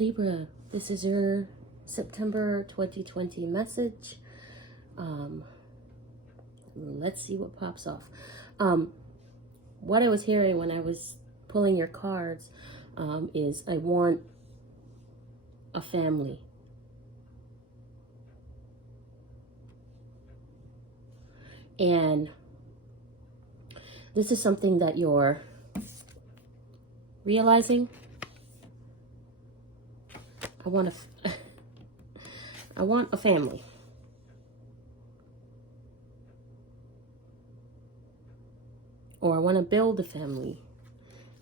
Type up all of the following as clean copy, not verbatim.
Libra, this is your September 2020 message. Let's see what pops off. What I was hearing when I was pulling your cards is I want a family. And this is something that you're realizing. I want a family. Or I want to build a family.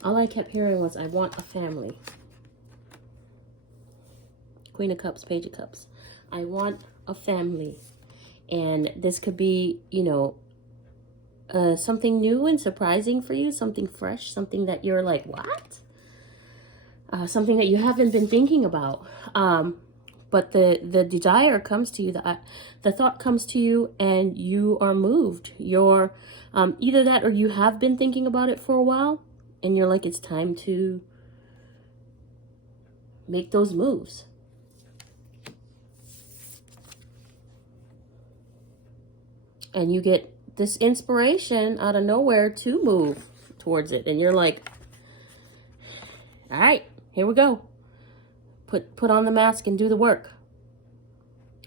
All I kept hearing was, I want a family. Queen of Cups, Page of Cups. I want a family. And this could be, you know, something new and surprising for you. Something fresh. Something that you're like, what? Something that you haven't been thinking about. But the desire comes to you. The thought comes to you and you are moved. You're either that or you have been thinking about it for a while. And you're like, it's time to make those moves. And you get this inspiration out of nowhere to move towards it. And you're like, all right, here we go. Put on the mask and do the work.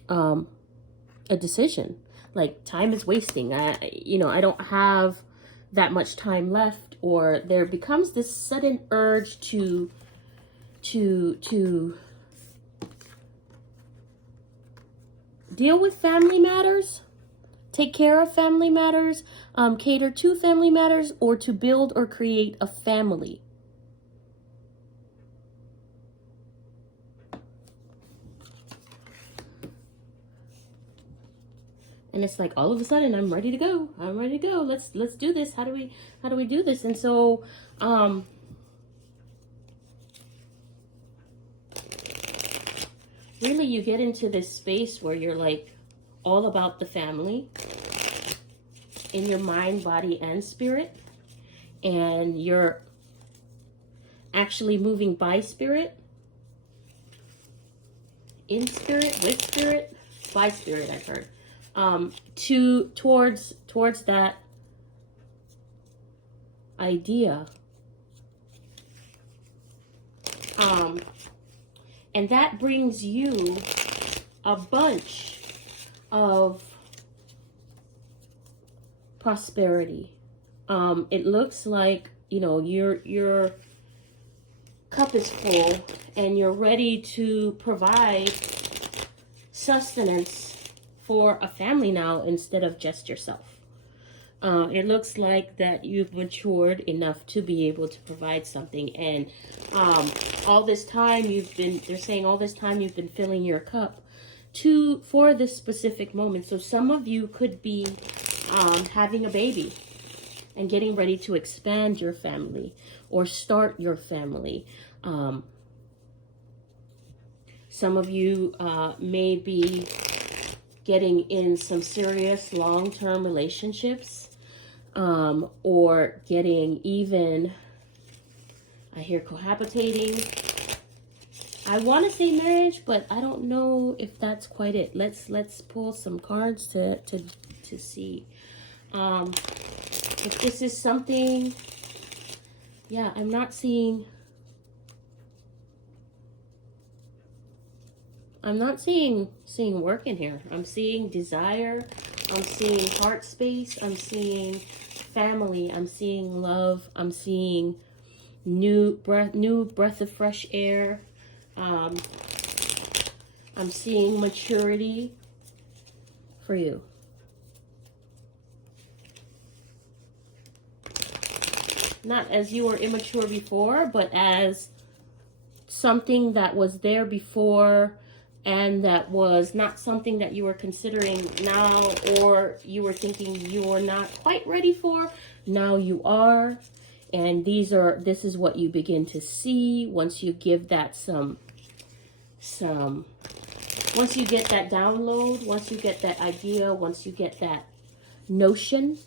A decision. Like, time is wasting. I don't have that much time left. Or there becomes this sudden urge to deal with family matters. Take care of family matters, cater to family matters, or to build or create a family. And it's like, all of a sudden, I'm ready to go. I'm ready to go. Let's do this. How do we do this? And so, really, you get into this space where you're like all about the family in your mind, body, and spirit. And you're actually moving by spirit, in spirit, with spirit, by spirit, I've heard. Towards that idea. And that brings you a bunch of prosperity. It looks like, you know, your cup is full and you're ready to provide sustenance for a family now instead of just yourself. It looks like that you've matured enough to be able to provide something. And all this time they're saying all this time you've been filling your cup for this specific moment. So some of you could be having a baby and getting ready to expand your family or start your family. Some of you may be getting in some serious long-term relationships, or getting even, I hear cohabitating. I want to say marriage, but I don't know if that's quite it. Let's pull some cards to see. If this is something, yeah, I'm not seeing. I'm not seeing work in here. I'm seeing desire. I'm seeing heart space. I'm seeing family. I'm seeing love. I'm seeing new breath of fresh air. I'm seeing maturity for you. Not as you were immature before, but as something that was there before and that was not something that you were considering now, or you were thinking you were not quite ready for. Now you are. And this is what you begin to see once you give that once you get that download, once you get that idea, once you get that notion,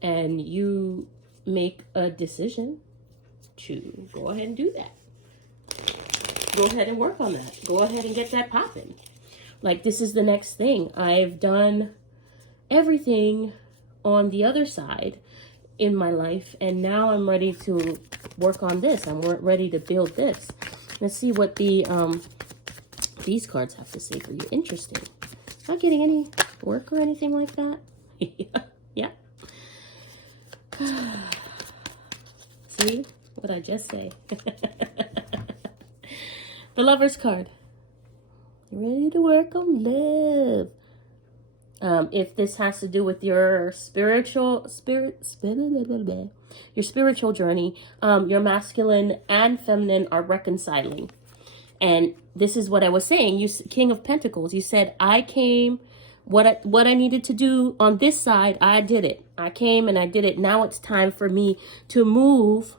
and you make a decision to go ahead and do that. go ahead and work on that. Go ahead and get that popping. Like, this is the next thing. I've done everything on the other side in my life, and now I'm ready to work on this. I'm ready to build this. Let's see what these cards have to say for you. Interesting. Not getting any work or anything like that. Yeah. See what I just say. The Lover's card. Ready to work on love. If this has to do with your spiritual journey, your masculine and feminine are reconciling. And this is what I was saying. You, King of Pentacles, you said, I came, what I needed to do on this side, I did it. I came and I did it. Now it's time for me to move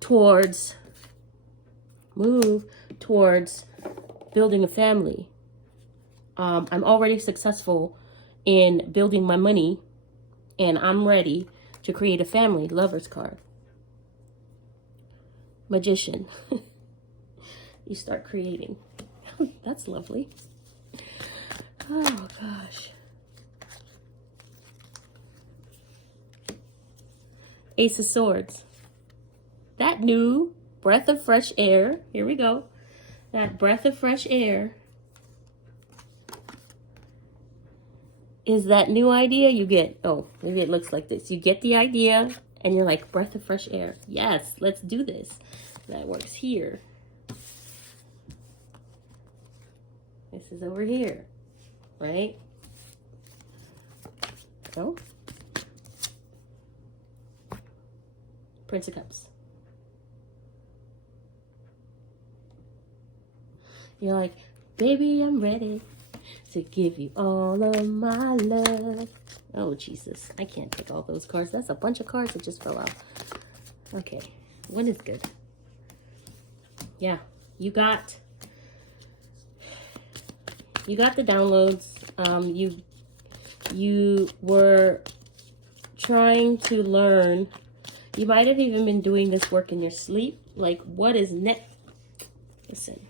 towards building a family. I'm already successful in building my money, and I'm ready to create a family. Lover's card. Magician. You start creating. That's lovely. Oh, gosh. Ace of Swords. That new breath of fresh air. Here we go. That breath of fresh air is that new idea you get. Oh, maybe it looks like this. You get the idea and you're like, breath of fresh air. Yes, let's do this. That works here. This is over here, right? So, Prince of Cups. You're like, baby, I'm ready to give you all of my love. Oh, Jesus. I can't take all those cards. That's a bunch of cards that just fell out. Okay. One is good. Yeah. You got the downloads. You were trying to learn. You might have even been doing this work in your sleep. Like, what is next? Listen.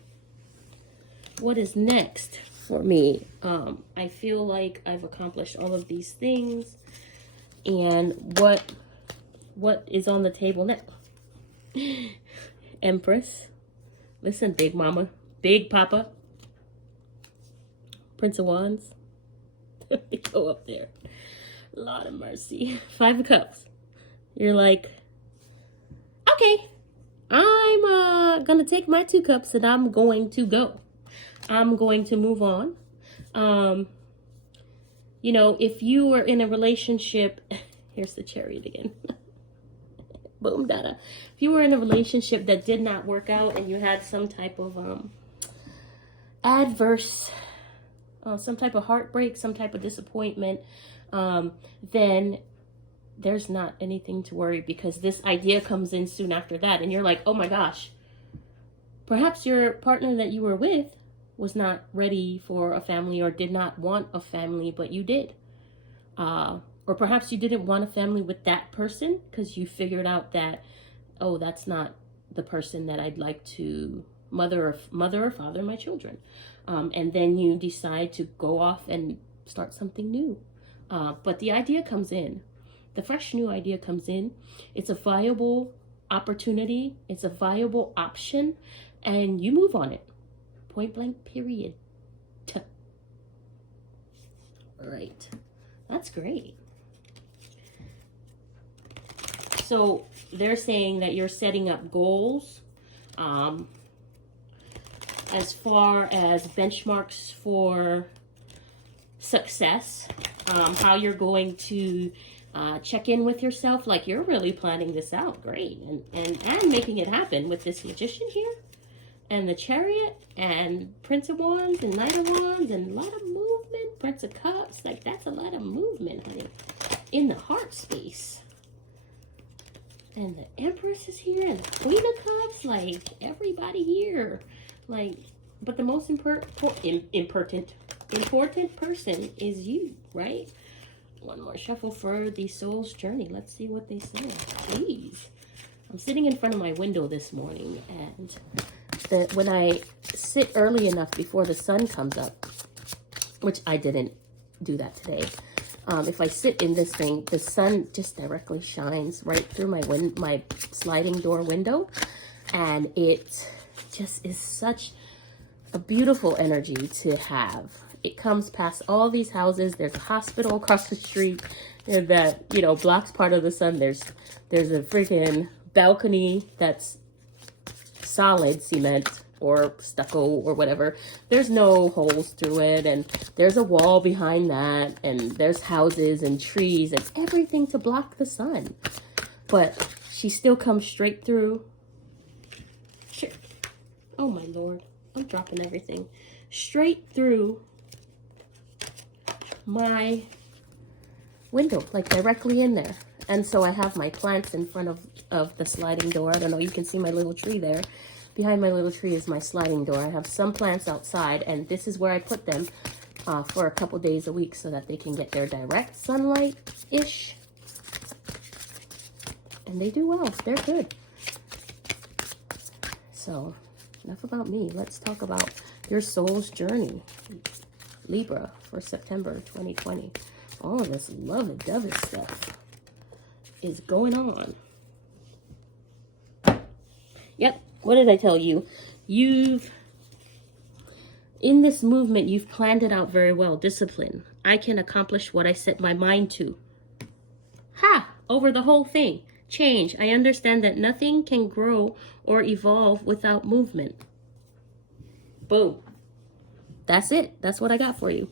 What is next for me? I feel like I've accomplished all of these things, and what is on the table now? Empress. Listen, big mama, big papa. Prince of Wands. Go up there. Lord of mercy. Five of Cups. You're like, okay, I'm gonna take my 2 cups and I'm going to go. I'm going to move on. You know, if you were in a relationship, here's the Chariot again. Boom, dada. If you were in a relationship that did not work out and you had some type of adverse, some type of heartbreak, some type of disappointment, then there's not anything to worry, because this idea comes in soon after that. And you're like, oh my gosh, perhaps your partner that you were with was not ready for a family or did not want a family, but you did. Or perhaps you didn't want a family with that person because you figured out that, oh, that's not the person that I'd like to mother or father my children. And then you decide to go off and start something new. But the idea comes in. The fresh new idea comes in. It's a viable opportunity. It's a viable option. And you move on it. Point blank, period. Right. That's great. So they're saying that you're setting up goals as far as benchmarks for success, how you're going to check in with yourself. Like, you're really planning this out. Great. And making it happen with this Magician here. And the Chariot and Prince of Wands and Knight of Wands and a lot of movement. Prince of Cups. Like, that's a lot of movement, honey. In the heart space. And the Empress is here. And the Queen of Cups. Like, everybody here. Like, but the most important person is you, right? One more shuffle for the soul's journey. Let's see what they say. Please. I'm sitting in front of my window this morning, and that when I sit early enough before the sun comes up, which I didn't do that today. If I sit in this thing, the sun just directly shines right through my sliding door window, and it just is such a beautiful energy to have. It comes past all these houses. There's a hospital across the street that, you know, blocks part of the sun. There's a freaking balcony that's solid cement or stucco or whatever. There's no holes through it, and there's a wall behind that, and there's houses and trees and everything to block the sun. But she still comes straight through. Shit. Oh my Lord, I'm dropping everything. Straight through my window, like directly in there. And so I have my plants in front of the sliding door. I don't know, you can see my little tree there. Behind my little tree is my sliding door. I have some plants outside, and this is where I put them for a couple days a week so that they can get their direct sunlight-ish. And they do well. They're good. So, enough about me. Let's talk about your soul's journey. Libra for September 2020. All of this love-a-dovey stuff is going on. Yep. What did I tell you? In this movement, you've planned it out very well. Discipline. I can accomplish what I set my mind to. Ha! Over the whole thing. Change. I understand that nothing can grow or evolve without movement. Boom. That's it. That's what I got for you.